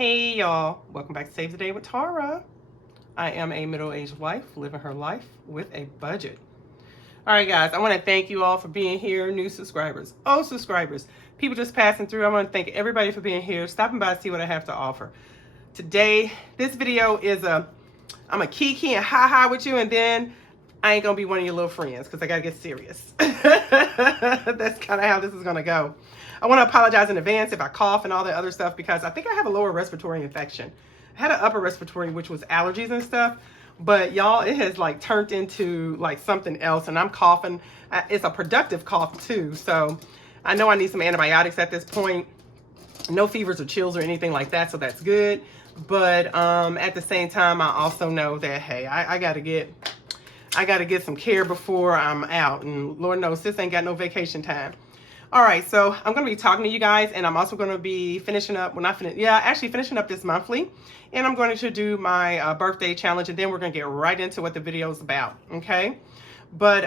Hey y'all, welcome back to Save the Day with Tara. I am a middle-aged wife living her life with a budget. All right, guys, I want to thank you all for being here, new subscribers, old subscribers, people just passing through. I want to thank everybody for being here, stopping by to see what I have to offer. Today, this video is I'm a kiki and ha-ha with you, and then I ain't gonna be one of your little friends because I gotta get serious. That's kind of how this is gonna go. I want to apologize in advance if I cough and all that other stuff because I think I have a lower respiratory infection. I had an upper respiratory, which was allergies and stuff, but y'all, it has like turned into like something else, and I'm coughing. It's a productive cough too, so I know I need some antibiotics at this point. No fevers or chills or anything like that, so that's good. But at the same time, I also know that hey, I gotta get some care before I'm out, and Lord knows sis ain't got no vacation time. All right, so I'm going to be talking to you guys, and I'm also going to be finishing up, finishing up this monthly, and I'm going to do my birthday challenge, and then we're going to get right into what the video is about, okay? But,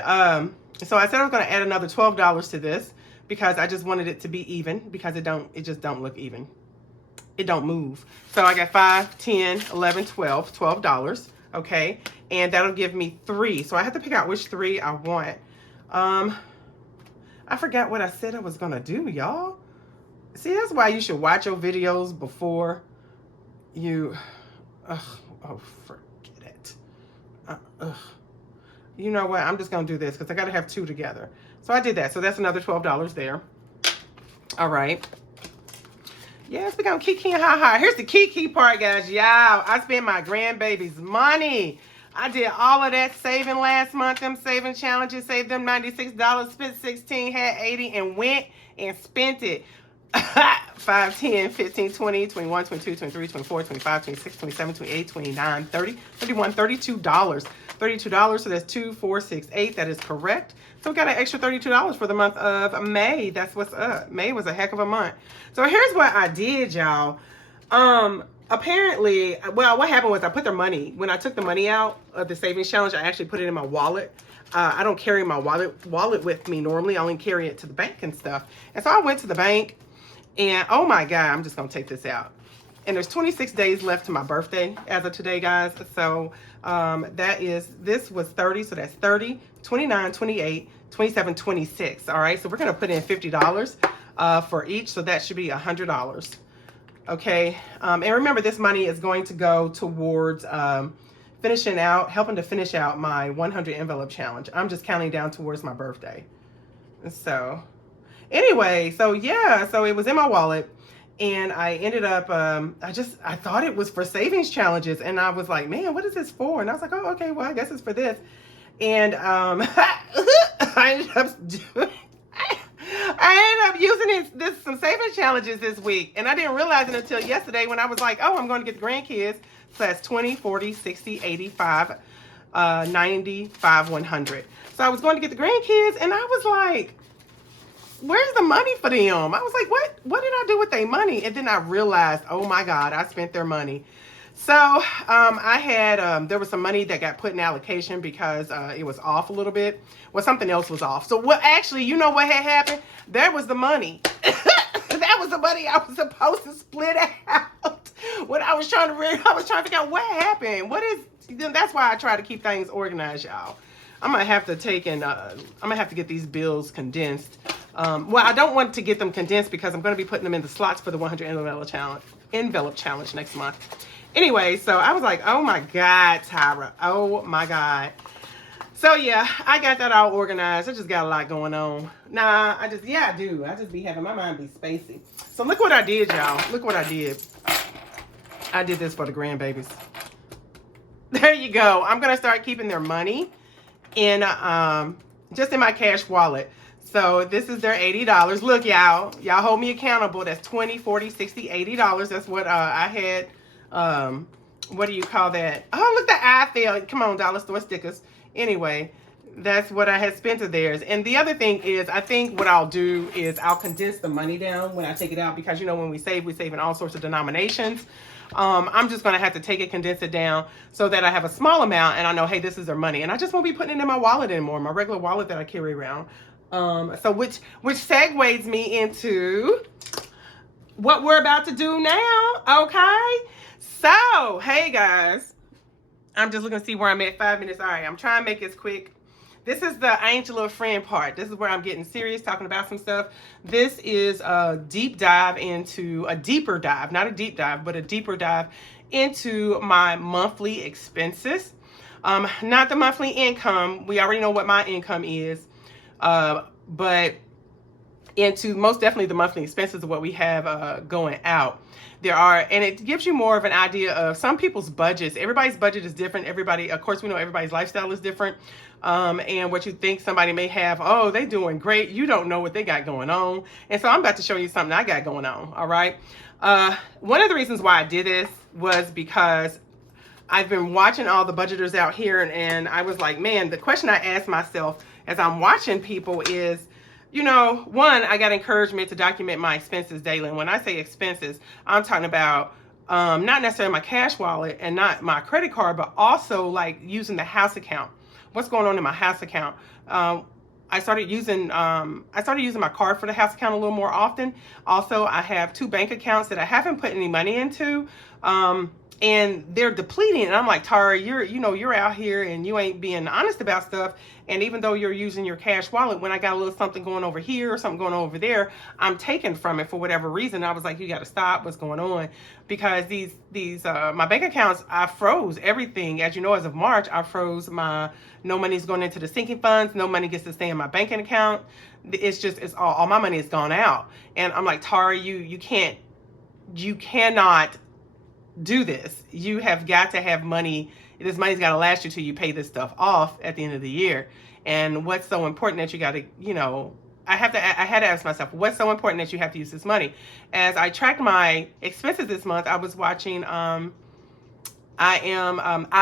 so I said I was going to add another $12 to this, because I just wanted it to be even, because it just don't look even. It don't move. So I got 5, 10, 11, 12, $12, okay? And that'll give me 3. So I have to pick out which 3 I want. I forgot what I said I was gonna do, y'all. See, that's why you should watch your videos before you, oh, forget it. You know what, I'm just gonna do this because I gotta have 2 together. So I did that, so that's another $12 there. All right. Yes, we're gonna kiki and ha-ha. Here's the kiki part, guys. Y'all, I spent my grandbaby's money. I did all of that saving last month, them saving challenges, saved them $96, spent 16, had 80, and went and spent it. 5, 10, 15, 20, 21, 22, 23, 24, 25, 26, 27, 28, 29, 30, 31, $32. $32, so that's 2, 4, 6, 8. That is correct. So we got an extra $32 for the month of May. That's what's up. May was a heck of a month. So here's what I did, y'all. Apparently, well, what happened was I put their money, when I took the money out of the savings challenge, I actually put it in my wallet. I don't carry my wallet with me normally. I only carry it to the bank and stuff. And so I went to the bank, and oh my God, I'm just going to take this out. And there's 26 days left to my birthday as of today, guys. So this was 30, so that's 30, 29, 28, 27, 26. All right, so we're going to put in $50 for each, so that should be $100. Okay, and remember, this money is going to go towards helping to finish out my 100 envelope challenge. I'm just counting down towards my birthday. So anyway, so yeah, so it was in my wallet, and I ended up, I thought it was for savings challenges, and I was like, man, what is this for? And I was like, oh, okay, well, I guess it's for this. And I ended up using some savings challenges this week, and I didn't realize it until yesterday when I was like, oh, I'm going to get the grandkids. So that's 20, 40, 60, 85, 95, 100. So I was going to get the grandkids, and I was like, where's the money for them? I was like, what did I do with their money? And then I realized, oh my God, I spent their money. So I had, there was some money that got put in allocation because it was off a little bit. Well, something else was off. So actually, you know what had happened? There was the money. That was the money I was supposed to split out. When I was trying to figure out what happened. That's why I try to keep things organized, y'all. I'm gonna have to get these bills condensed. Well, I don't want to get them condensed because I'm gonna be putting them in the slots for the 100 envelope challenge next month. Anyway, so I was like, oh my God, Tyra, oh my God. So yeah, I got that all organized. I just got a lot going on. Nah, I do. I just be having my mind be spacey. So look what I did, y'all. Look what I did. I did this for the grandbabies. There you go. I'm gonna start keeping their money in just in my cash wallet. So this is their $80. Look, y'all hold me accountable. That's 20, 40, 60, $80. That's what I had. What do you call that? Oh, look, the eye fell. Come on, dollar store stickers. Anyway, that's what I had spent of theirs. And the other thing is, I think what I'll do is I'll condense the money down when I take it out, because you know, when we save in all sorts of denominations. I'm just going to have to take it, condense it down so that I have a small amount and I know, hey, this is their money. And I just won't be putting it in my wallet anymore, my regular wallet that I carry around. So which segues me into what we're about to do now. Okay. So, hey guys, I'm just looking to see where I'm at. 5 minutes. All right, I'm trying to make this quick. This is the I Ain't Your Little Friend part. This is where I'm getting serious, talking about some stuff. This is a deep dive into a deeper dive, not a deep dive, but a deeper dive into my monthly expenses. Not the monthly income. We already know what my income is, but into most definitely the monthly expenses of what we have going out. There are, and it gives you more of an idea of some people's budgets. Everybody's budget is different. Everybody, of course, we know everybody's lifestyle is different. And what you think somebody may have, oh, they doing great. You don't know what they got going on. And so I'm about to show you something I got going on. All right. One of the reasons why I did this was because I've been watching all the budgeters out here, and I was like, man, the question I asked myself as I'm watching people is, you know, one, I got encouragement to document my expenses daily. And when I say expenses, I'm talking about not necessarily my cash wallet and not my credit card, but also like using the house account. What's going on in my house account? I started using my card for the house account a little more often. Also, I have 2 bank accounts that I haven't put any money into. And they're depleting. And I'm like, Tara, you're out here and you ain't being honest about stuff. And even though you're using your cash wallet, when I got a little something going over here or something going over there, I'm taken from it for whatever reason. I was like, you got to stop. What's going on? Because these my bank accounts, I froze everything. As you know, as of March, I froze no money's going into the sinking funds. No money gets to stay in my banking account. It's all my money is gone out. And I'm like, Tara, you cannot do this. You have got to have money. This money's got to last you till you pay this stuff off at the end of the year. And what's so important that you got to, I had to ask myself, what's so important that you have to use this money? As I tracked my expenses this month, I was watching, I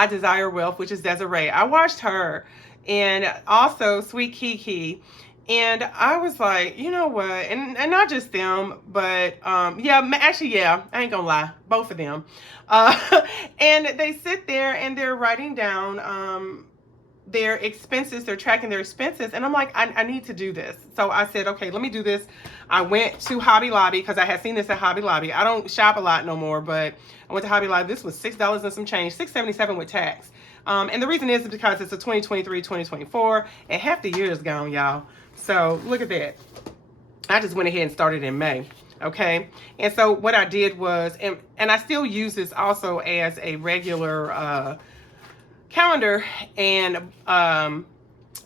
Desire Wealth, which is Desiree. I watched her, and also Sweet Kiki. And I was like, you know what? And not just them, but I ain't gonna lie, both of them. And they sit there and they're writing down their expenses. They're tracking their expenses. And I'm like, I need to do this. So I said, okay, let me do this. I went to Hobby Lobby because I had seen this at Hobby Lobby. I don't shop a lot no more, but I went to Hobby Lobby. This was $6 and some change, $6.77 with tax. And the reason is because it's a 2023, 2024, and half the year is gone, y'all. So look at that. I just went ahead and started in May. Okay. And so what I did was, and I still use this also as a regular calendar and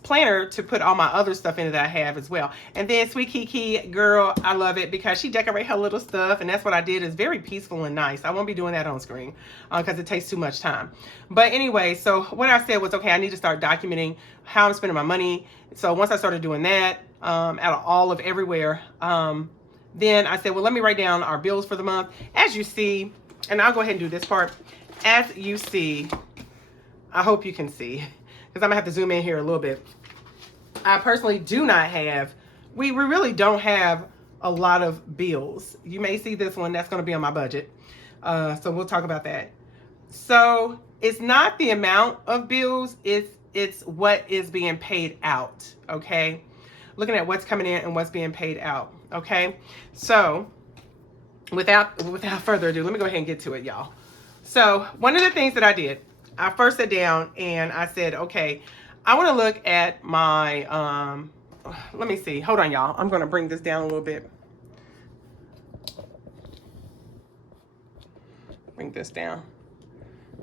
planner to put all my other stuff in that I have as well. And then Sweet Kiki, girl, I love it because she decorates her little stuff, and that's what I did. It's very peaceful and nice. I won't be doing that on screen because it takes too much time. But anyway, so what I said was, okay, I need to start documenting how I'm spending my money. So once I started doing that, out of all of everywhere, then I said, well, let me write down our bills for the month. As you see, and I'll go ahead and do this part. As you see, I hope you can see, because I'm gonna have to zoom in here a little bit. I personally do not have, we really don't have a lot of bills. You may see this one, that's gonna be on my budget. So we'll talk about that. So it's not the amount of bills, it's what is being paid out, okay? Looking at what's coming in and what's being paid out, okay? So without further ado, let me go ahead and get to it, y'all. So one of the things that I did, I first sat down and I said, okay, I want to look at my, let me see. Hold on, y'all. I'm going to bring this down a little bit. Bring this down.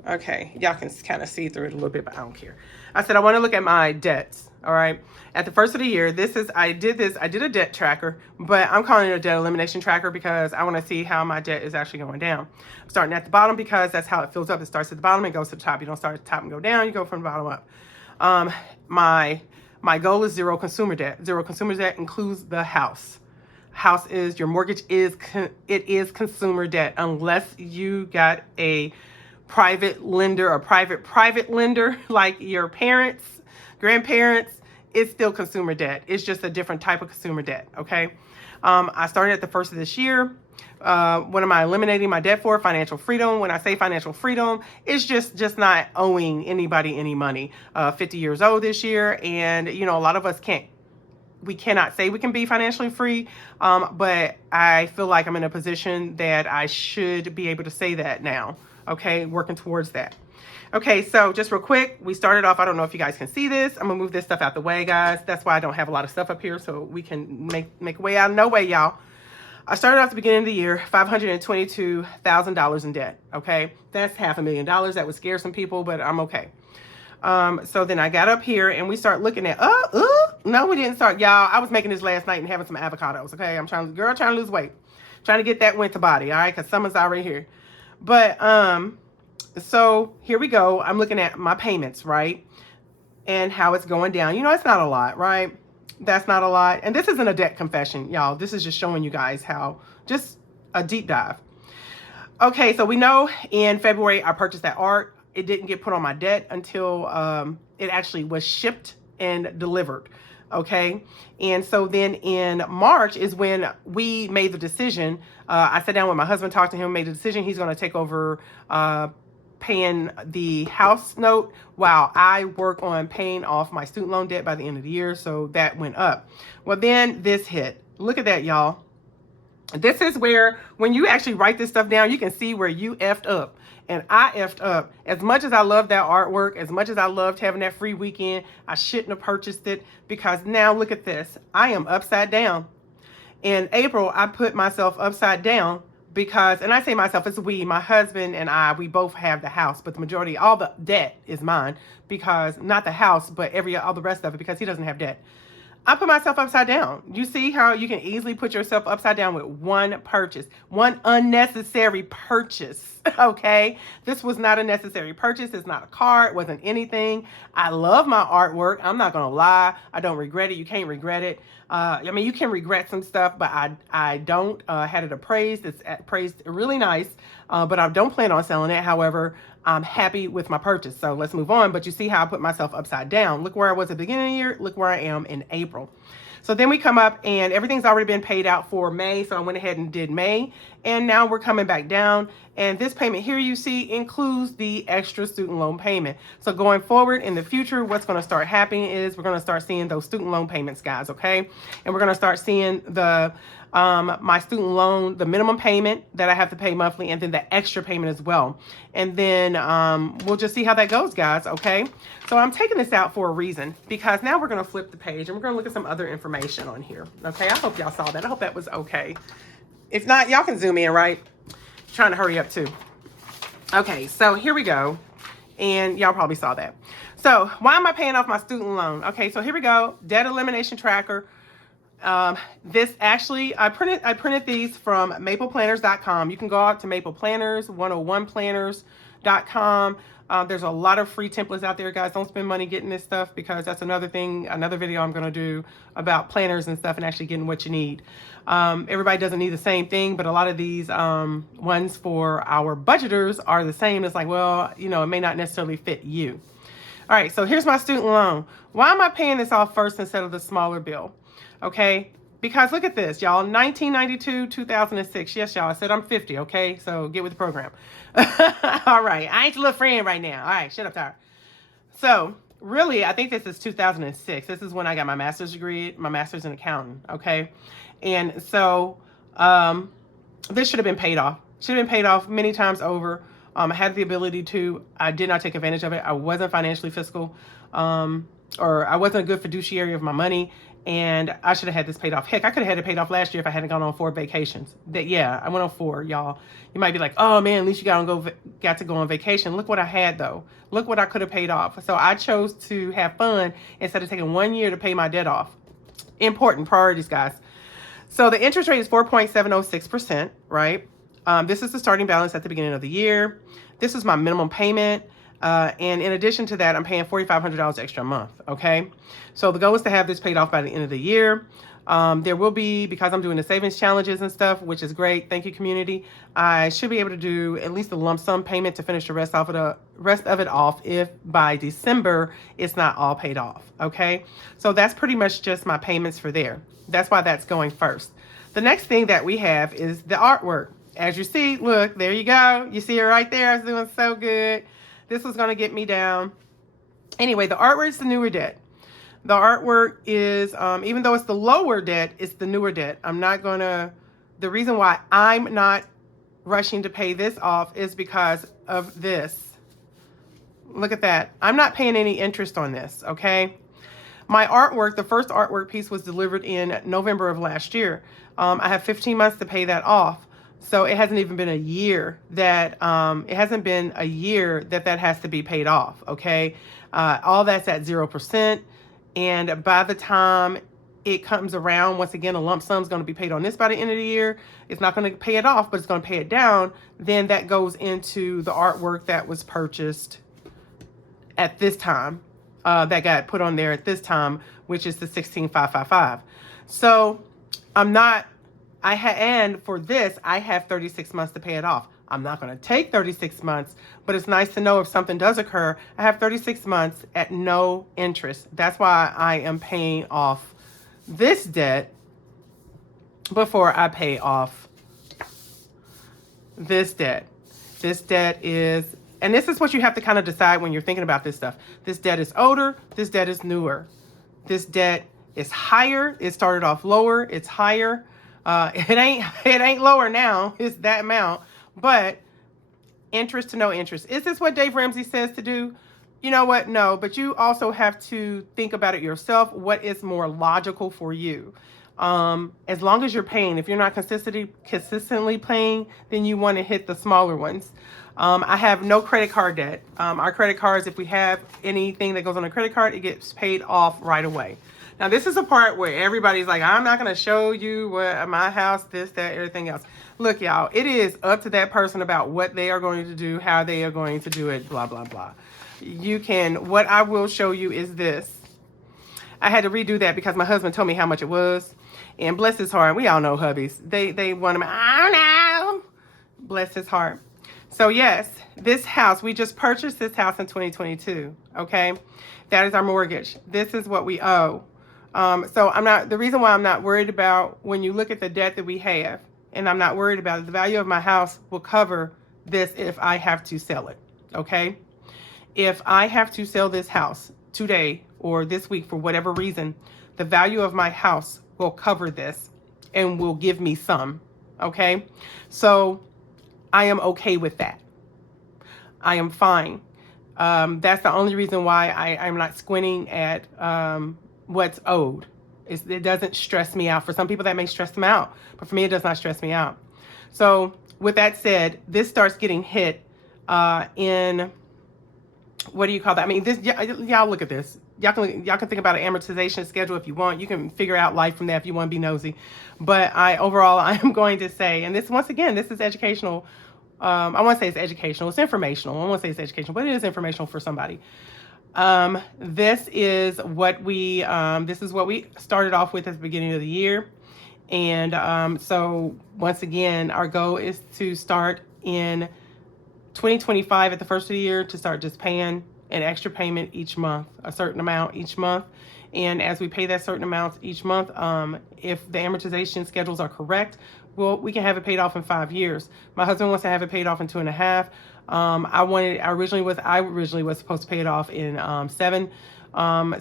Okay, y'all can kind of see through it a little bit, but I don't care. I said I want to look at my debts, all right? At the first of the year, I did a debt tracker, but I'm calling it a debt elimination tracker because I want to see how my debt is actually going down. I'm starting at the bottom because that's how it fills up. It starts at the bottom and goes to the top. You don't start at the top and go down, you go from the bottom up. My goal is zero consumer debt. Zero consumer debt includes the house. House is, your mortgage is, it is consumer debt unless you got a private lender or private lender like your parents, grandparents. It's still consumer debt. It's just a different type of consumer debt, okay? I started at the first of this year. What am I eliminating my debt for? Financial freedom. When I say financial freedom, it's just not owing anybody any money. 50 years old this year, and a lot of us can't we cannot say we can be financially free, but I feel like I'm in a position that I should be able to say that now. Okay, working towards that. Okay, so just real quick, we started off, I don't know if you guys can see this. I'm gonna move this stuff out the way, guys. That's why I don't have a lot of stuff up here, so we can make a way out of no way, y'all. I started off at the beginning of the year, $522,000 in debt, okay? That's $500,000. That would scare some people, but I'm okay. So then I got up here and we start looking at, no, we didn't start, y'all. I was making this last night and having some avocados, okay? I'm trying to lose weight. Trying to get that winter body, all right? Because summer's already here. But, so here we go. I'm looking at my payments, right? And how it's going down. You know, it's not a lot, right? That's not a lot. And this isn't a debt confession, y'all. This is just showing you guys how, just a deep dive. Okay, so we know in February I purchased that art. It didn't get put on my debt until it actually was shipped and delivered. Okay, and so then in March is when we made the decision. I sat down with my husband, talked to him, made the decision. He's going to take over paying the house note while I work on paying off my student loan debt by the end of the year. So that went up. Well, then this hit. Look at that, y'all. This is where, when you actually write this stuff down, you can see where you effed up. And I effed up. As much as I love that artwork, as much as I loved having that free weekend, I shouldn't have purchased it, because now look at this. I am upside down. In April, I put myself upside down because, and I say myself, it's we, my husband and I, we both have the house, but the majority, all the debt is mine, because not the house, but all the rest of it, because he doesn't have debt. I put myself upside down. You see how you can easily put yourself upside down with one purchase, one unnecessary purchase, okay? This was not a necessary purchase. It's not a car. It wasn't anything. I love my artwork. I'm not going to lie. I don't regret it. You can't regret it. I mean, you can regret some stuff, but I don't. Had it appraised. It's appraised really nice, but I don't plan on selling it. However, I'm happy with my purchase. So let's move on. But you see how I put myself upside down. Look where I was at the beginning of the year. Look where I am in April. So then we come up and everything's already been paid out for May. So I went ahead and did May. And now we're coming back down. And this payment here you see includes the extra student loan payment. So going forward in the future, what's going to start happening is we're going to start seeing those student loan payments, guys, okay? And we're going to start seeing the my student loan, the minimum payment that I have to pay monthly, and then the extra payment as well. And then we'll just see how that goes, guys, okay? So I'm taking this out for a reason, because now we're going to flip the page and we're going to look at some other information on here, okay? I hope y'all saw that. I hope that was okay. If not, y'all can zoom in, right? Trying to hurry up too. Okay, so here we go. And y'all probably saw that. So why am I paying off my student loan? Okay, so here we go. Debt elimination tracker. This actually, I printed these from mapleplanners.com. You can go out to mapleplanners, 101planners.com. There's a lot of free templates out there, guys. Don't spend money getting this stuff, because that's another thing, another video I'm going to do about planners and stuff and actually getting what you need. Everybody doesn't need the same thing, but a lot of these ones for our budgeters are the same. It's like, well, you know, it may not necessarily fit you. All right, so here's my student loan. Why am I paying this off first instead of the smaller bill? Okay, because look at this, y'all. 1992, 2006. Yes, y'all. I said I'm 50. Okay, so get with the program. All right, I ain't your little friend right now. All right, shut up, Tyra. So really, I think this is 2006. This is when I got my master's degree, my master's in accounting. Okay, and so this should have been paid off. Should have been paid off many times over. I had the ability to. I did not take advantage of it. I wasn't financially fiscal, or I wasn't a good fiduciary of my money. And I should have had this paid off. Heck, I could have had it paid off last year if I hadn't gone on 4 vacations. Yeah, I went on 4, y'all. You might be like, oh man, at least you got to go on vacation. Look what I had though. Look what I could have paid off. So I chose to have fun instead of taking 1 year to pay my debt off. Important priorities, guys. So the interest rate is 4.706%, right? This is the starting balance at the beginning of the year. This is my minimum payment. And in addition to that, I'm paying $4,500 extra a month, okay? So the goal is to have this paid off by the end of the year. There will be, because I'm doing the savings challenges and stuff, which is great. Thank you, community. I should be able to do at least a lump sum payment to finish the rest of it off if by December it's not all paid off, okay? So that's pretty much just my payments for there. That's why that's going first. The next thing that we have is the artwork. As you see, look, there you go. You see it right there. I was doing so good. This was going to get me down. Anyway, the artwork is the newer debt. The artwork is, even though it's the lower debt, it's the newer debt. The reason why I'm not rushing to pay this off is because of this. Look at that. I'm not paying any interest on this, okay? My artwork, the first artwork piece was delivered in November of last year. I have 15 months to pay that off. So it hasn't even been a year that, that has to be paid off, okay? All that's at 0%. And by the time it comes around, once again, a lump sum is going to be paid on this by the end of the year. It's not going to pay it off, but it's going to pay it down. Then that goes into the artwork that was purchased at this time, that got put on there at this time, which is the 16555. So and for this, I have 36 months to pay it off. I'm not going to take 36 months, but it's nice to know if something does occur, I have 36 months at no interest. That's why I am paying off this debt before I pay off this debt. This debt is, and this is what you have to kind of decide when you're thinking about this stuff. This debt is older. This debt is newer. This debt is higher. It started off lower. It's higher. It ain't lower now. It's that amount. But interest to no interest. Is this what Dave Ramsey says to do? You know what? No. But you also have to think about it yourself. What is more logical for you? As long as you're paying. If you're not consistently paying, then you want to hit the smaller ones. I have no credit card debt. Our credit cards, if we have anything that goes on a credit card, it gets paid off right away. Now, this is a part where everybody's like, I'm not going to show you what my house, this, that, everything else. Look, y'all, it is up to that person about what they are going to do, how they are going to do it, blah, blah, blah. What I will show you is this. I had to redo that because my husband told me how much it was. And bless his heart, we all know hubbies. They want him, I don't know. Bless his heart. So yes, this house, we just purchased this house in 2022, okay? That is our mortgage. This is what we owe. So the reason why I'm not worried about when you look at the debt that we have, and I'm not worried about it, the value of my house will cover this if I have to sell it, okay? If I have to sell this house today or this week for whatever reason, the value of my house will cover this and will give me some, okay? So I am okay with that. I am fine. That's the only reason why I'm not squinting at what's owed. It doesn't stress me out. For some people that may stress them out, but for me it does not stress me out. So with that said, this starts getting hit in, what do you call that? I mean, this, y'all look at this. Y'all can think about an amortization schedule if you want. You can figure out life from that if you want to be nosy. But overall, I am going to say, and this, once again, this is educational. I want to say it's educational. It's informational. I want to say it's educational, but it is informational for somebody. This is what we started off with at the beginning of the year. And so once again, our goal is to start in 2025 at the first of the year to start just paying an extra payment each month, a certain amount each month. And as we pay that certain amount each month, if the amortization schedules are correct, well, we can have it paid off in 5 years. My husband wants to have it paid off in 2.5. I originally was supposed to pay it off in 7.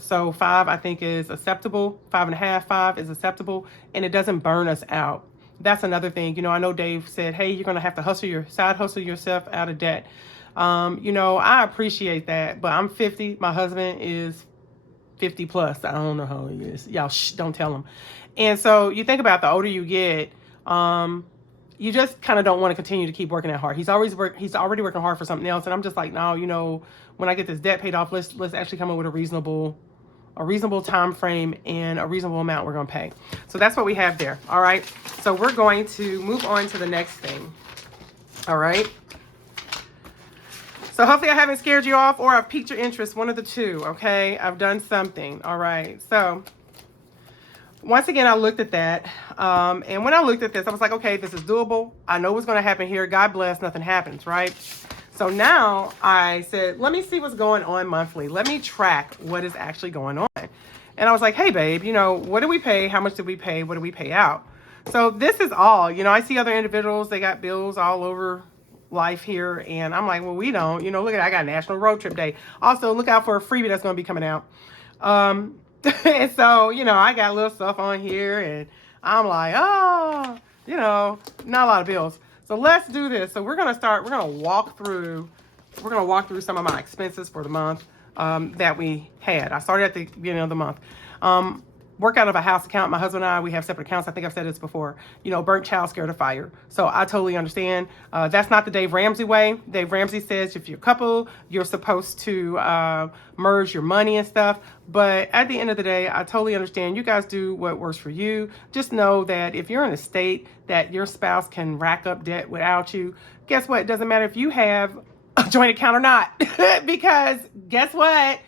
So 5, I think, is acceptable. 5.5, 5 is acceptable, and it doesn't burn us out. That's another thing. You know, I know Dave said, hey, you're going to have to side hustle yourself out of debt. You know, I appreciate that, but I'm 50. My husband is 50 plus. I don't know how he is. Y'all don't tell him. And so you think about the older you get, you just kind of don't want to continue to keep working that hard. He's already working hard for something else. And I'm just like, no, you know, when I get this debt paid off, let's actually come up with a reasonable time frame and a reasonable amount we're going to pay. So that's what we have there. All right. So we're going to move on to the next thing. All right. So hopefully I haven't scared you off or I've piqued your interest. One of the two. Okay. I've done something. All right. So once again, I looked at that. And when I looked at this, I was like, okay, this is doable. I know what's going to happen here. God bless, nothing happens, right? So now I said, let me see what's going on monthly. Let me track what is actually going on. And I was like, hey, babe, you know, what did we pay? How much did we pay? What did we pay out? So this is all, you know, I see other individuals, they got bills all over life here. And I'm like, well, we don't, you know, look at, I got National Road Trip Day. Also, look out for a freebie that's going to be coming out. And so, you know, I got little stuff on here and I'm like, oh, you know, not a lot of bills. So let's do this. So we're going to walk through some of my expenses for the month that we had. I started at the beginning of the month. Work out of a house account. My husband and I, we have separate accounts. I think I've said this before. You know, burnt child scared of fire. So I totally understand. That's not the Dave Ramsey way. Dave Ramsey says if you're a couple, you're supposed to merge your money and stuff. But at the end of the day, I totally understand. You guys do what works for you. Just know that if you're in a state that your spouse can rack up debt without you, guess what? It doesn't matter if you have a joint account or not. Because guess what?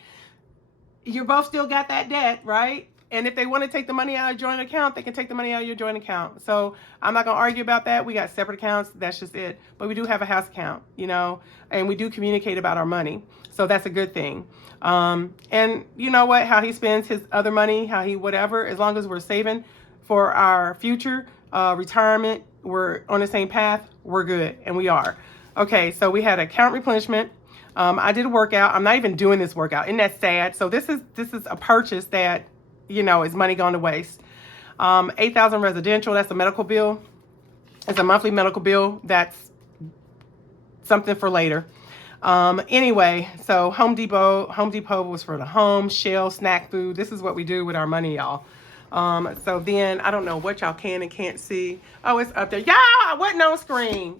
You both still got that debt, right? And if they want to take the money out of your joint account, they can take the money out of your joint account. So I'm not going to argue about that. We got separate accounts. That's just it. But we do have a house account, you know, and we do communicate about our money. So that's a good thing. And you know what, how he spends his other money, how he whatever, as long as we're saving for our future retirement, we're on the same path, we're good. And we are. Okay, so we had account replenishment. I did a workout. I'm not even doing this workout. Isn't that sad? So this is a purchase that, you know, is money gone to waste. $8,000 residential. That's a medical bill. It's a monthly medical bill. That's something for later. Anyway, so Home Depot was for the home, Shell, snack food. This is what we do with our money, y'all. So then I don't know what y'all can and can't see. Oh, it's up there. Y'all, I wasn't on screen.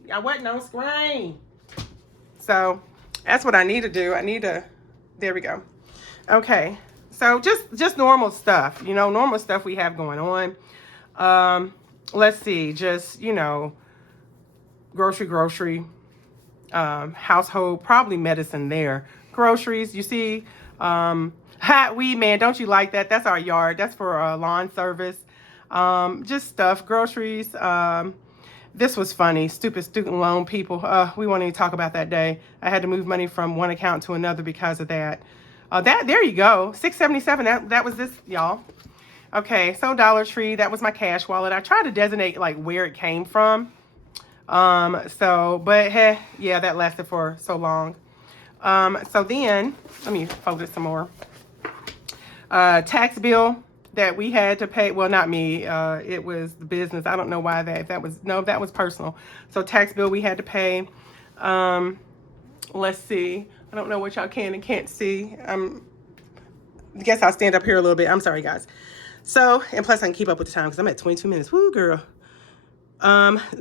So that's what I need to do. There we go. Okay. So just normal stuff, you know, normal stuff we have going on. Let's see, just, you know, grocery, household, probably medicine there. Groceries, you see, hot weed, man, don't you like that? That's our yard. That's for lawn service. Just stuff, groceries. This was funny. Stupid student loan people. We won't even talk about that day. I had to move money from one account to another because of that. There you go. $677. That was this, y'all. Okay, so Dollar Tree, that was my cash wallet. I tried to designate like where it came from. But hey, yeah, that lasted for so long. So then, let me fold it some more. Tax bill that we had to pay. Well, not me. It was the business. I don't know why that was personal. So tax bill we had to pay. Let's see. I don't know what y'all can and can't see. I guess I'll stand up here a little bit. I'm sorry, guys. So, and plus I can keep up with the time because I'm at 22 minutes. Woo, girl.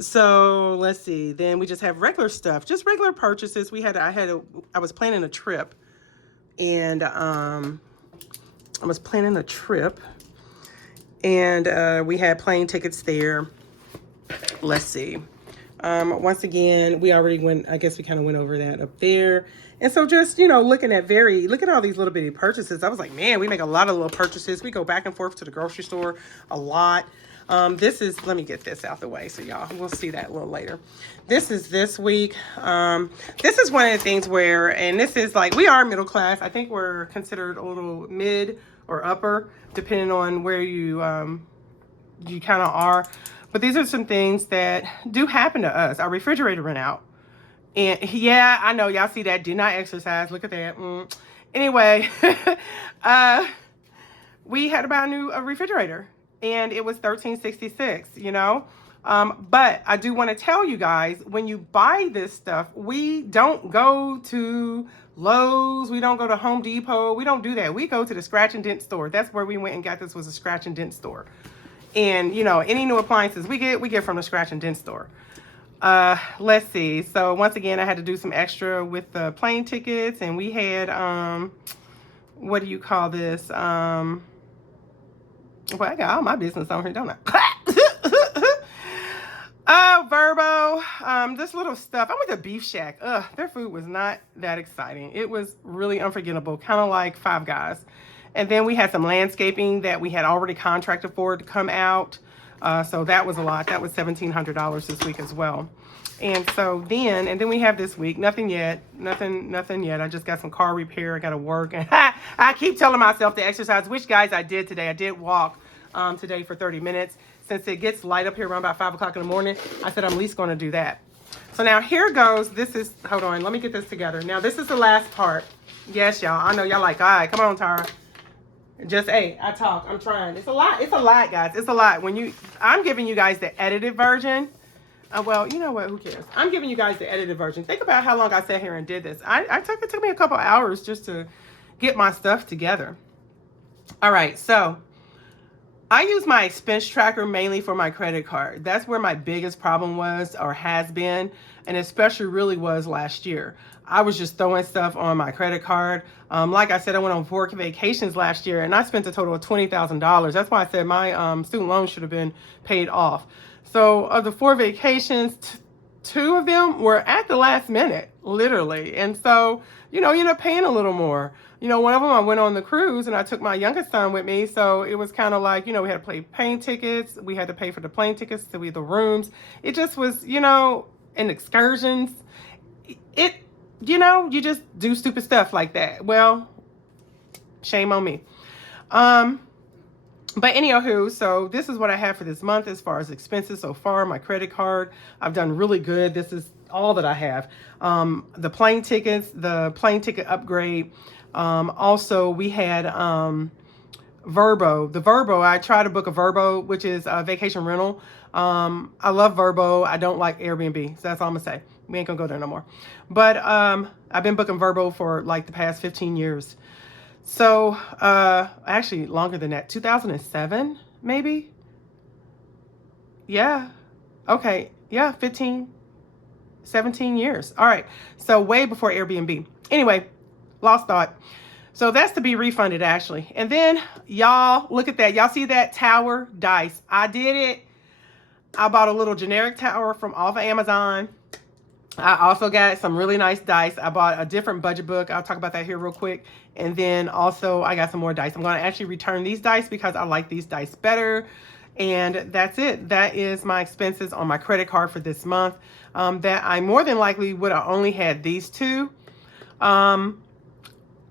So let's see. Then we just have regular stuff, just regular purchases. I was planning a trip, and we had plane tickets there. Let's see. Once again, we already went, I guess we kind of went over that up there. And so just, you know, look at all these little bitty purchases. I was like, man, we make a lot of little purchases. We go back and forth to the grocery store a lot. Let me get this out the way so y'all, we'll see that a little later. This is this week. This is one of the things where, and this is like, we are middle class. I think we're considered a little mid or upper, depending on where you kind of are. But these are some things that do happen to us. Our refrigerator ran out. And yeah, I know y'all see that. Did not exercise. Look at that. Anyway, we had to buy a refrigerator. And it was $13.66, you know. But I do want to tell you guys, when you buy this stuff, we don't go to Lowe's. We don't go to Home Depot. We don't do that. We go to the scratch and dent store. That's where we went and got this, was a scratch and dent store. And, you know, any new appliances we get from the scratch and dent store. Let's see. So once again, I had to do some extra with the plane tickets, and we had, what do you call this? Well, I got all my business on here, don't I? Oh, Verbo. This little stuff. I went to Beef Shack. Their food was not that exciting. It was really unforgettable, kind of like Five Guys. And then we had some landscaping that we had already contracted for to come out. So that was a lot. That was $1,700 this week as well. And so then we have this week, nothing yet. I just got some car repair. I got to work. And I keep telling myself to exercise, which, guys, I did today. I did walk today for 30 minutes. Since it gets light up here around about 5 o'clock in the morning, I said I'm at least going to do that. So now here goes. Hold on. Let me get this together. Now, this is the last part. Yes, y'all. I know y'all like, all right, come on, Tara. Just, hey, I talk. I'm trying. It's a lot. It's a lot, guys. It's a lot. I'm giving you guys the edited version. Well, you know what? Who cares? I'm giving you guys the edited version. Think about how long I sat here and did this. It took me a couple hours just to get my stuff together. All right, so I use my expense tracker mainly for my credit card. That's where my biggest problem was or has been, and especially really was last year. I was just throwing stuff on my credit card. Like I said, I went on 4 vacations last year, and I spent a total of $20,000. That's why I said my student loan should have been paid off. So of the 4 vacations, 2 of them were at the last minute, literally. And so, you end up paying a little more. One of them I went on the cruise and I took my youngest son with me. So it was kind of like, we had to pay plane tickets. We had to pay for the plane tickets to the rooms. It just was, and excursions. You just do stupid stuff like that. Well, shame on me. But anywho, so this is what I have for this month as far as expenses so far. My credit card, I've done really good. This is all that I have. The plane tickets, the plane ticket upgrade. Also, we had Verbo. The Verbo, I tried to book a Verbo, which is a vacation rental. I love Verbo. I don't like Airbnb. So that's all I'm going to say. We ain't going to go there no more. But I've been booking Verbo for like the past 15 years. So, actually longer than that, 2007, maybe. Yeah. Okay. Yeah. 15, 17 years. All right. So way before Airbnb. Anyway, lost thought. So that's to be refunded actually. And then y'all look at that. Y'all see that tower dice? I did it. I bought a little generic tower from off of Amazon. I also got some really nice dice. I bought a different budget book. I'll talk about that here real quick. And then also I got some more dice. I'm going to actually return these dice because I like these dice better. And that's it. That is my expenses on my credit card for this month. That I more than likely would have only had these 2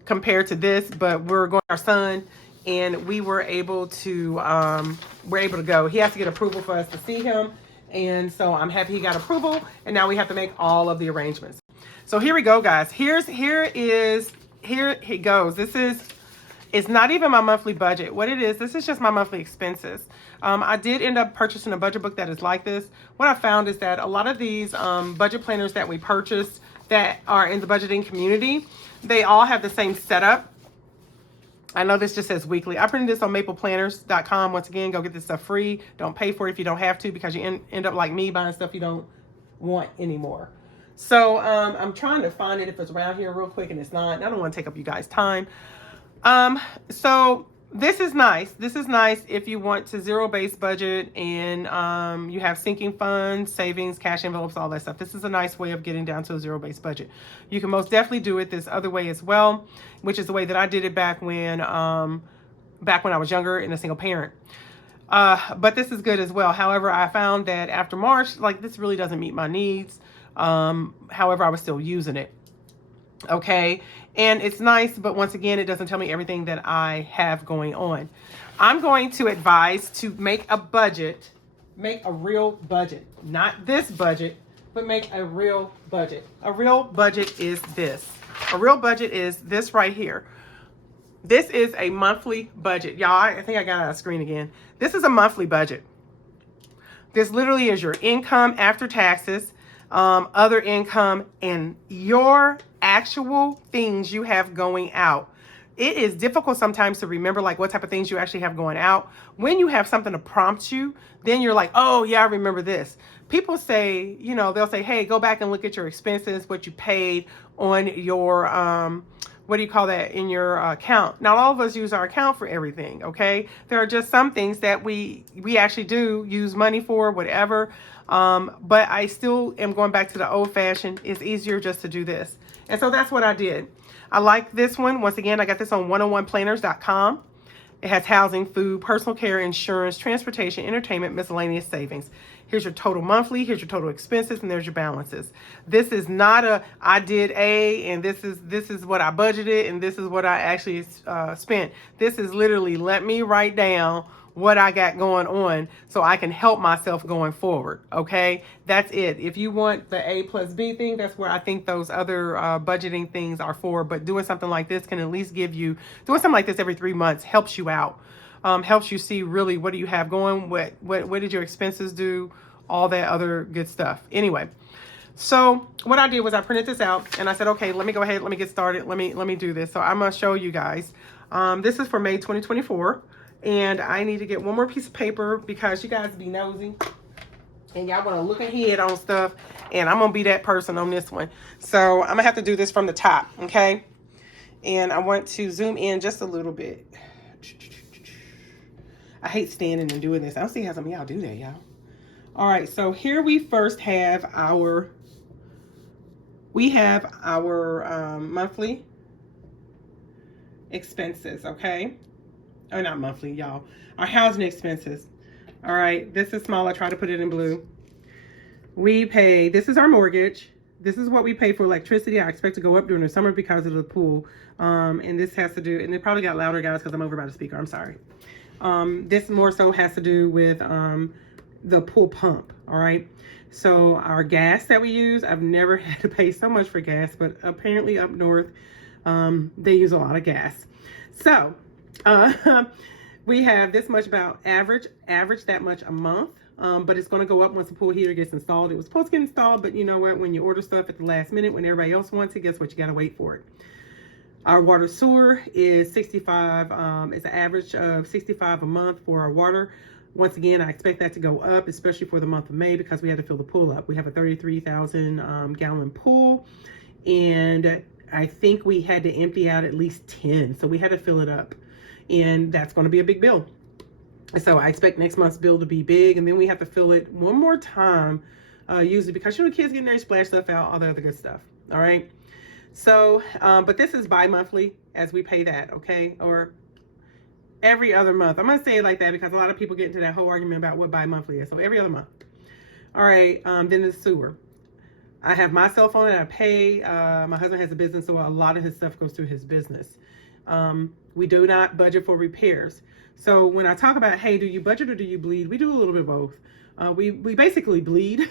compared to this, but we're going to our son and we were able to go. He has to get approval for us to see him. And so I'm happy he got approval, and now we have to make all of the arrangements. So here we go, guys. Here it goes. It's not even my monthly budget. What it is, this is just my monthly expenses. I did end up purchasing a budget book that is like this. What I found is that a lot of these budget planners that we purchased that are in the budgeting community, they all have the same setup. I know this just says weekly. I printed this on mapleplanners.com. Once again, go get this stuff free. Don't pay for it if you don't have to, because you end up like me buying stuff you don't want anymore. So I'm trying to find it if it's around here real quick, and it's not. And I don't want to take up you guys' time. So this is nice. This is nice if you want to zero-based budget and you have sinking funds, savings, cash envelopes, all that stuff. This is a nice way of getting down to a zero-based budget. You can most definitely do it this other way as well, which is the way that I did it back when I was younger and a single parent. But this is good as well. However, I found that after March, like this really doesn't meet my needs. However, I was still using it. Okay. And it's nice, but once again, it doesn't tell me everything that I have going on. I'm going to advise to make a budget, make a real budget, not this budget, but make a real budget. A real budget is this. A real budget is this right here. This is a monthly budget. Y'all, I think I got it on the screen again. This is a monthly budget. This literally is your income after taxes, other income, and your actual things you have going out. It is difficult sometimes to remember like what type of things you actually have going out. When you have something to prompt you, then you're like, oh yeah, I remember this. People say, they'll say, hey, go back and look at your expenses, what you paid on your, what do you call that, in your account. Not all of us use our account for everything, okay? There are just some things that we actually do use money for, whatever. But I still am going back to the old fashioned. It's easier just to do this. And so that's what I did. I like this one. Once again, I got this on 101planners.com. It has housing, food, personal care, insurance, transportation, entertainment, miscellaneous savings. Here's your total monthly, here's your total expenses, and there's your balances. This is not a, I did A, and this is what I budgeted, and this is what I actually spent. This is literally, let me write down what I got going on so I can help myself going forward. Okay, that's it. If you want the A plus B thing, that's where I think those other budgeting things are for. But doing something like this can at least give you, doing something like this every 3 months helps you out. Helps you see really what do you have going, what did your expenses do, all that other good stuff. Anyway, so what I did was I printed this out and I said, okay, let me go ahead, let me get started, let me do this. So I'm gonna show you guys. This is for May 2024, and I need to get one more piece of paper because you guys be nosy and y'all want to look ahead on stuff, and I'm gonna be that person on this one. So I'm gonna have to do this from the top, okay? And I want to zoom in just a little bit. I hate standing and doing this. I don't see how some of y'all do that, y'all. All right, so here we first have our monthly expenses, okay? Oh, not monthly, y'all. Our housing expenses. All right, this is small. I try to put it in blue. We pay, this is our mortgage. This is what we pay for electricity. I expect to go up during the summer because of the pool. And this has to do, and it probably got louder, guys, because I'm over by the speaker. I'm sorry. This more so has to do with the pool pump, all right? So our gas that we use, I've never had to pay so much for gas, but apparently up north, they use a lot of gas. So we have this much about average that much a month, but it's going to go up once the pool heater gets installed. It was supposed to get installed, but you know what? When you order stuff at the last minute, when everybody else wants it, guess what? You got to wait for it. Our water sewer is 65. It's an average of 65 a month for our water. Once again, I expect that to go up, especially for the month of May, because we had to fill the pool up. We have a 33,000 gallon pool, and I think we had to empty out at least 10. So we had to fill it up, and that's going to be a big bill. So I expect next month's bill to be big, and then we have to fill it one more time, usually because you know kids getting there, splash stuff out, all the other good stuff. All right. So, but this is bi-monthly as we pay that, okay? Or every other month. I'm gonna say it like that because a lot of people get into that whole argument about what bi-monthly is. So every other month. All right, then the sewer. I have my cell phone and I pay. My husband has a business, so a lot of his stuff goes through his business. We do not budget for repairs. So when I talk about, hey, do you budget or do you bleed? We do a little bit of both. We basically bleed.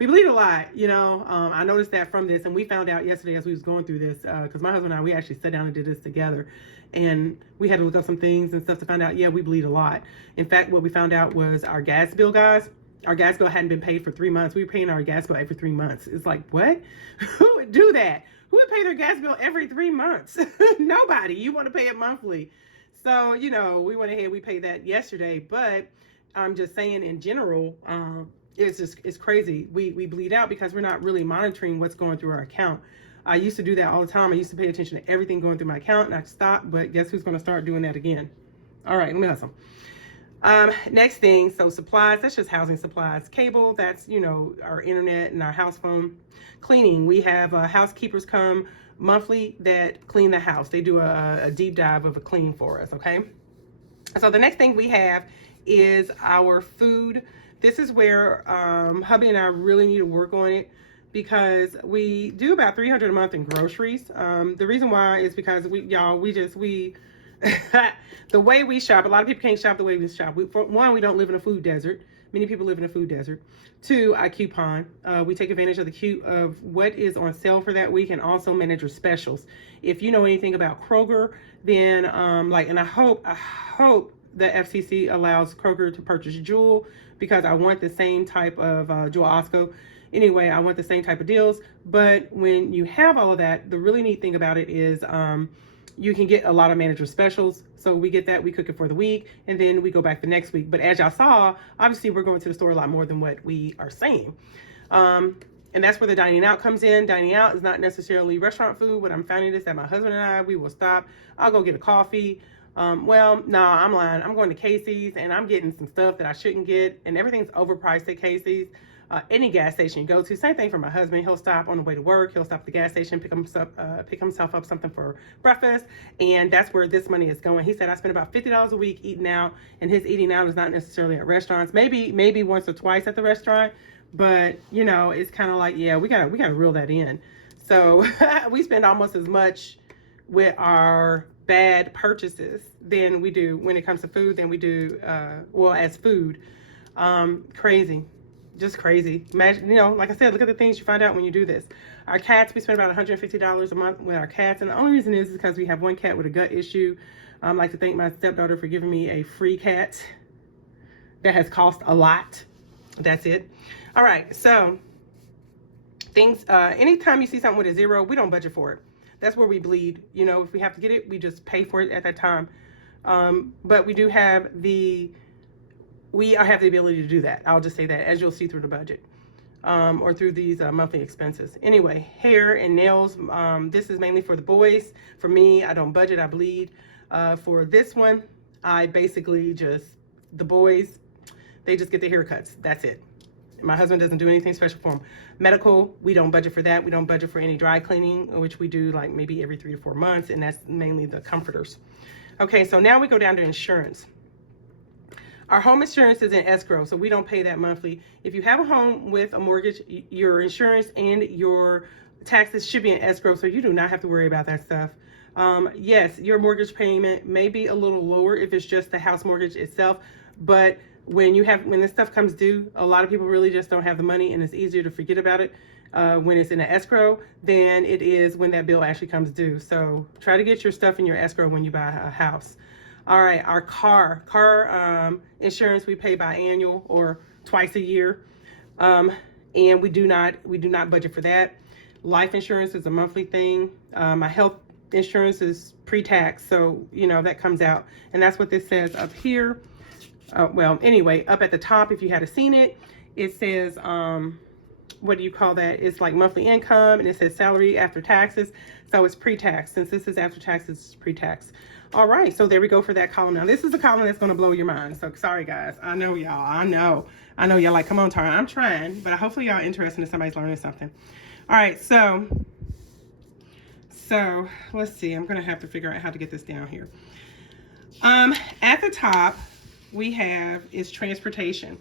We bleed a lot, you know. I noticed that from this, and we found out yesterday as we was going through this, because my husband and I, we actually sat down and did this together, and we had to look up some things and stuff to find out, yeah, we bleed a lot. In fact, what we found out was our gas bill, guys, our gas bill hadn't been paid for 3 months. We were paying our gas bill every 3 months. It's like, what? Who would do that? Who would pay their gas bill every 3 months? Nobody. You want to pay it monthly. So, you know, we went ahead, we paid that yesterday, but I'm just saying in general, it's crazy. We bleed out because we're not really monitoring what's going through our account. I used to do that all the time. I used to pay attention to everything going through my account, and I stopped, but guess who's going to start doing that again? All right, let me hustle. Next thing, so supplies, that's just housing supplies. Cable, that's, you know, our internet and our house phone. Cleaning, we have housekeepers come monthly that clean the house. They do a deep dive of a clean for us, okay? So the next thing we have is our food. This is where hubby and I really need to work on it because we do about $300 a month in groceries. The reason why is because the way we shop, a lot of people can't shop the way we shop. For one, we don't live in a food desert. Many people live in a food desert. Two, I coupon. We take advantage of what is on sale for that week and also manager specials. If you know anything about Kroger, then and I hope the FCC allows Kroger to purchase Jewel because I want the same type of Jewel Osco. Anyway, I want the same type of deals. But when you have all of that, the really neat thing about it is you can get a lot of manager specials. So we get that, we cook it for the week, and then we go back the next week. But as y'all saw, obviously we're going to the store a lot more than what we are saying. And that's where the dining out comes in. Dining out is not necessarily restaurant food. What I'm finding is that my husband and I, we will stop. I'll go get a coffee. Well, no, I'm lying. I'm going to Casey's and I'm getting some stuff that I shouldn't get, and everything's overpriced at Casey's. Any gas station you go to, same thing for my husband. He'll stop on the way to work. He'll stop at the gas station, pick himself up something for breakfast, and that's where this money is going. He said I spend about $50 a week eating out, and his eating out is not necessarily at restaurants. Maybe once or twice at the restaurant, but you know, it's kind of like, yeah, we gotta reel that in. So we spend almost as much with our bad purchases than we do when it comes to food than we do, well, as food. Crazy. Just crazy. Imagine, like I said, look at the things you find out when you do this. Our cats, we spend about $150 a month with our cats. And the only reason is because we have one cat with a gut issue. I'd like to thank my stepdaughter for giving me a free cat that has cost a lot. That's it. All right. So things, anytime you see something with a zero, we don't budget for it. That's where we bleed. If we have to get it, we just pay for it at that time. But we do have the ability to do that. I'll just say that, as you'll see through the budget, or through these monthly expenses. Anyway, hair and nails. This is mainly for the boys. For me, I don't budget, I bleed. For this one, I basically the boys, they just get their haircuts. That's it. My husband doesn't do anything special for them. Medical, we don't budget for that. We don't budget for any dry cleaning, which we do like maybe every 3 to 4 months, and that's mainly the comforters. Okay, so now we go down to insurance. Our home insurance is in escrow, so we don't pay that monthly. If you have a home with a mortgage, your insurance and your taxes should be in escrow, so you do not have to worry about that stuff. Yes, your mortgage payment may be a little lower if it's just the house mortgage itself, but when this stuff comes due, a lot of people really just don't have the money, and it's easier to forget about it when it's in an escrow than it is when that bill actually comes due. So try to get your stuff in your escrow when you buy a house. All right, our car insurance, we pay biannual or twice a year, and we do not budget for that. Life insurance is a monthly thing. My health insurance is pre-tax, so that comes out, and that's what this says up here. Well, anyway, up at the top, if you had seen it, it says, what do you call that? It's like monthly income, and it says salary after taxes. So it's pre-tax. Since this is after taxes, it's pre-tax. All right, so there we go for that column. Now, this is a column that's going to blow your mind. So sorry, guys. I know y'all. I know y'all like, come on, Tara. I'm trying, but hopefully y'all interested in somebody's learning something. All right, so let's see. I'm going to have to figure out how to get this down here. At the top, we have is transportation.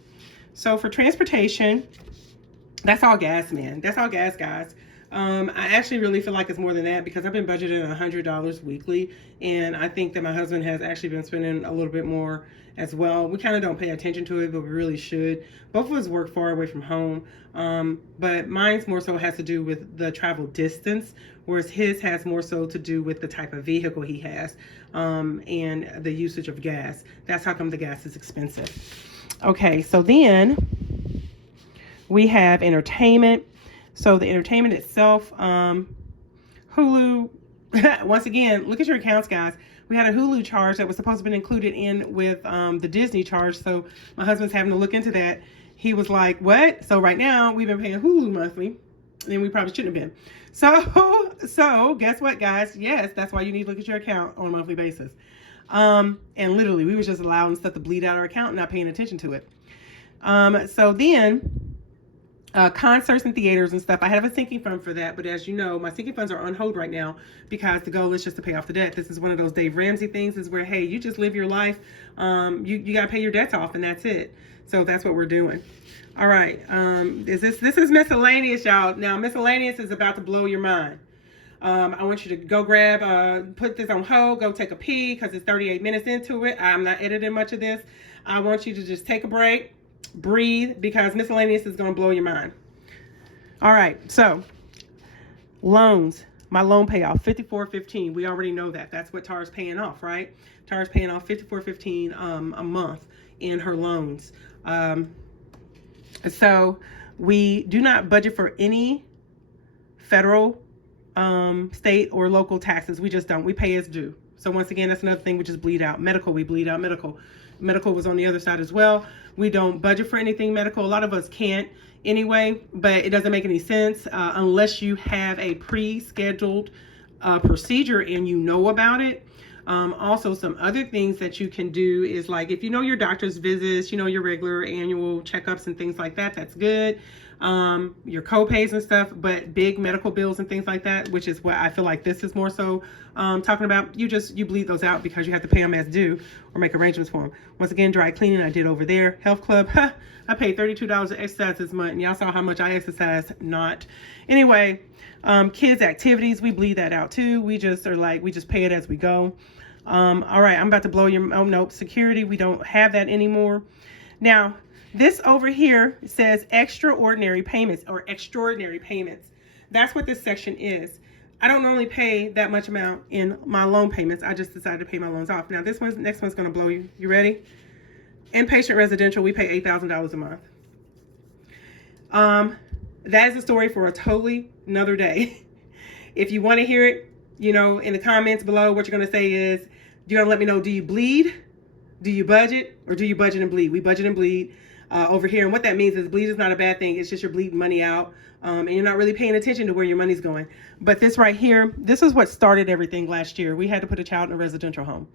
So for transportation, that's all gas, man. That's all gas, guys. I actually really feel like it's more than that because I've been budgeting $100 weekly, and I think that my husband has actually been spending a little bit more as well. We kind of don't pay attention to it, but we really should. Both of us work far away from home, but mine's more so has to do with the travel distance, whereas his has more so to do with the type of vehicle he has, and the usage of gas. That's how come the gas is expensive. Okay, so then we have entertainment. So the entertainment itself, Hulu, once again, look at your accounts, guys. We had a Hulu charge that was supposed to be included in with the Disney charge. So my husband's having to look into that. He was like, what? So right now we've been paying Hulu monthly, and we probably shouldn't have been. So guess what, guys? Yes, that's why you need to look at your account on a monthly basis. And literally we were just allowing stuff to bleed out our account and not paying attention to it. So then concerts and theaters and stuff. I have a sinking fund for that, but as you know, my sinking funds are on hold right now because the goal is just to pay off the debt. This is one of those Dave Ramsey things, is where, hey, you just live your life. You got to pay your debts off, and that's it. So that's what we're doing. All right. This is miscellaneous, y'all. Now, miscellaneous is about to blow your mind. I want you to go grab, put this on hold, go take a pee because it's 38 minutes into it. I'm not editing much of this. I want you to just take a break. Breathe, because miscellaneous is going to blow your mind. All right, so loans, my loan payoff, $54.15. We already know that. That's what Tara's paying off, right? Tara's paying off $54.15 a month in her loans. So we do not budget for any federal, state, or local taxes. We just don't. We pay as due. So once again, that's another thing we just bleed out. Medical, we bleed out medical. Medical was on the other side as well. We don't budget for anything medical. A lot of us can't anyway, but it doesn't make any sense unless you have a pre-scheduled procedure and you know about it. Also, some other things that you can do is, like, if you know your doctor's visits, you know, your regular annual checkups and things like that, that's good. your co-pays and stuff, but big medical bills and things like that, which is what I feel like this is more so talking about. You bleed those out because you have to pay them as due or make arrangements for them. Once again, dry cleaning I did over there. Health club, I paid $32 to exercise this month, and y'all saw how much I exercised. Not anyway. Kids activities, we bleed that out too. We just pay it as we go. All right, I'm about to blow your, oh nope, security, we don't have that anymore. Now, this over here says extraordinary payments or extraordinary payments. That's what this section is. I don't normally pay that much amount in my loan payments. I just decided to pay my loans off. Now, next one's going to blow you. You ready? Inpatient residential, we pay $8,000 a month. That is a story for a totally another day. If you want to hear it, you know, in the comments below, what you're going to say is, you're going to let me know, do you bleed? Do you budget? Or do you budget and bleed? We budget and bleed over here. And what that means is bleed is not a bad thing. It's just you're bleeding money out. And you're not really paying attention to where your money's going. But this right here, this is what started everything last year. We had to put a child in a residential home.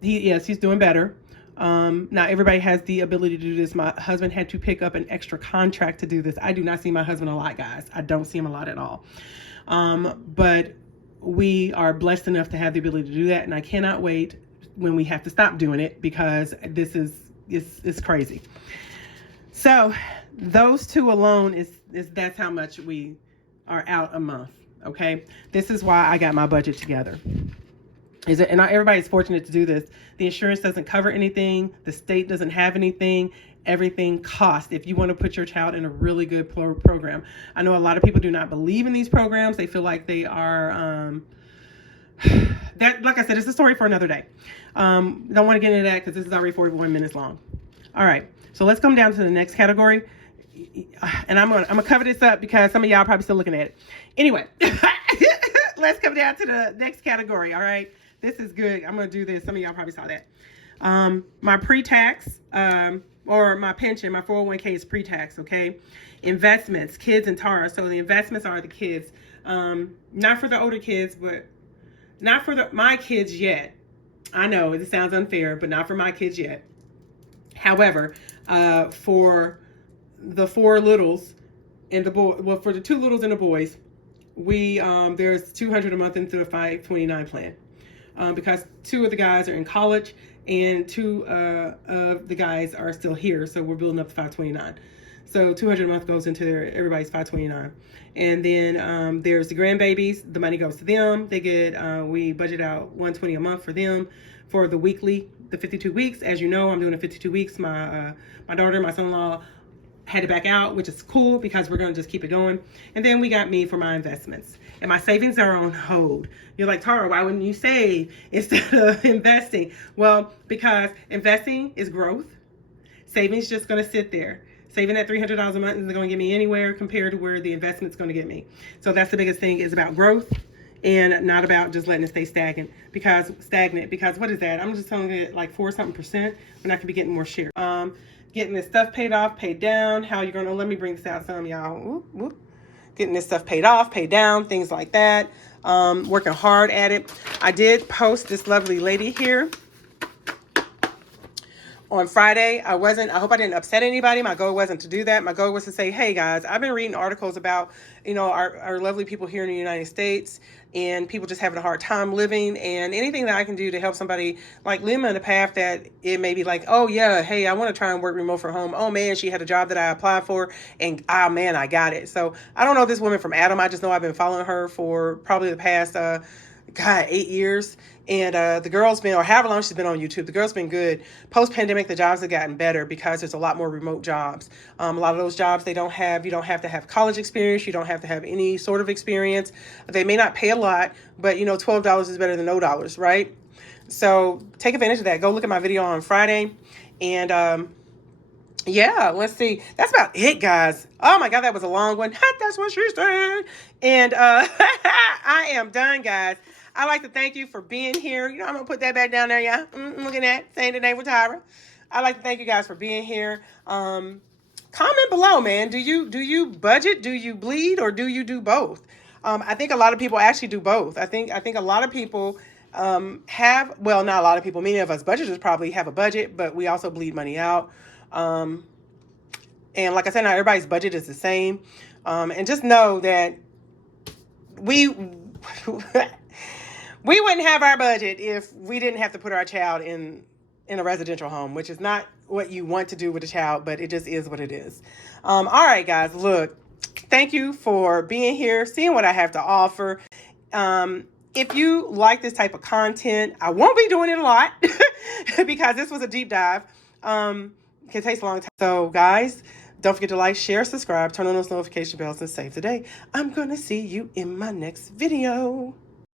He's doing better. Now everybody has the ability to do this. My husband had to pick up an extra contract to do this. I do not see my husband a lot, guys. I don't see him a lot at all. But we are blessed enough to have the ability to do that. And I cannot wait when we have to stop doing it, because this is crazy. So those two alone is that's how much we are out a month. Okay. This is why I got my budget together. And not everybody's fortunate to do this. The insurance doesn't cover anything. The state doesn't have anything. Everything costs if you want to put your child in a really good program. I know a lot of people do not believe in these programs. They feel like they are, that, like I said, it's a story for another day. Don't want to get into that because this is already 41 minutes long. All right. So let's come down to the next category. And I'm gonna cover this up because some of y'all are probably still looking at it. Anyway, let's come down to the next category. All right. This is good. I'm going to do this. Some of y'all probably saw that. My pre-tax, or my pension, my 401k is pre-tax, okay? Investments, kids and Tara. So the investments are the kids. Not for the older kids, but not for my kids yet. I know it sounds unfair, but not for my kids yet. However, for the four littles and the boy, well, for the two littles and the boys, we there's $200 a month into the 529 plan. Because two of the guys are in college and two of the guys are still here. So we're building up to 529. So $200 a month goes into everybody's 529. And then there's the grandbabies. The money goes to them. They get, we budget out $120 a month for them for the weekly, the 52 weeks. As you know, I'm doing a 52 weeks. My daughter, my son-in-law had to back out, which is cool because we're going to just keep it going. And then we got me for my investments. And my savings are on hold. You're like, Tara, why wouldn't you save instead of investing? Well, because investing is growth. Savings just going to sit there. Saving that $300 a month isn't going to get me anywhere compared to where the investment's going to get me. So that's the biggest thing, is about growth and not about just letting it stay stagnant. Because what is that? I'm just telling you, like 4-something%, when I could be getting more shares. Getting this stuff paid off, paid down. How you're going to, let me bring this out some, y'all. Whoop, whoop. Getting this stuff paid off, paid down, things like that. Working hard at it. I did post this lovely lady here on Friday. I hope I didn't upset anybody. My goal wasn't to do that. My goal was to say, hey guys, I've been reading articles about, you know, our lovely people here in the United States, and people just having a hard time living, and anything that I can do to help somebody like live in a path that it may be like, oh yeah, hey, I want to try and work remote from home. Oh man, she had a job that I applied for, and man, I got it. So I don't know this woman from Adam. I just know I've been following her for probably the past 8 years. And the girl's been, or however long she's been on YouTube, the girl's been good. Post-pandemic, the jobs have gotten better because there's a lot more remote jobs. A lot of those jobs, you don't have to have college experience. You don't have to have any sort of experience. They may not pay a lot, but you know, $12 is better than no dollars, right? So take advantage of that. Go look at my video on Friday. And yeah, let's see. That's about it, guys. Oh my God, that was a long one. That's what she said. And I am done, guys. I'd like to thank you for being here. You know, I'm going to put that back down there, yeah. Looking at, saying the name with Tyra. I'd like to thank you guys for being here. Comment below, man. Do you budget? Do you bleed? Or do you do both? I think a lot of people actually do both. I think a lot of people have, well, not a lot of people. Many of us budgeters probably have a budget, but we also bleed money out. And like I said, not everybody's budget is the same. And just know that we we wouldn't have our budget if we didn't have to put our child in a residential home, which is not what you want to do with a child, but it just is what it is. All right, guys, look, thank you for being here, seeing what I have to offer. If you like this type of content, I won't be doing it a lot because this was a deep dive. It takes a long time. So, guys, don't forget to like, share, subscribe, turn on those notification bells, and save the day. I'm going to see you in my next video.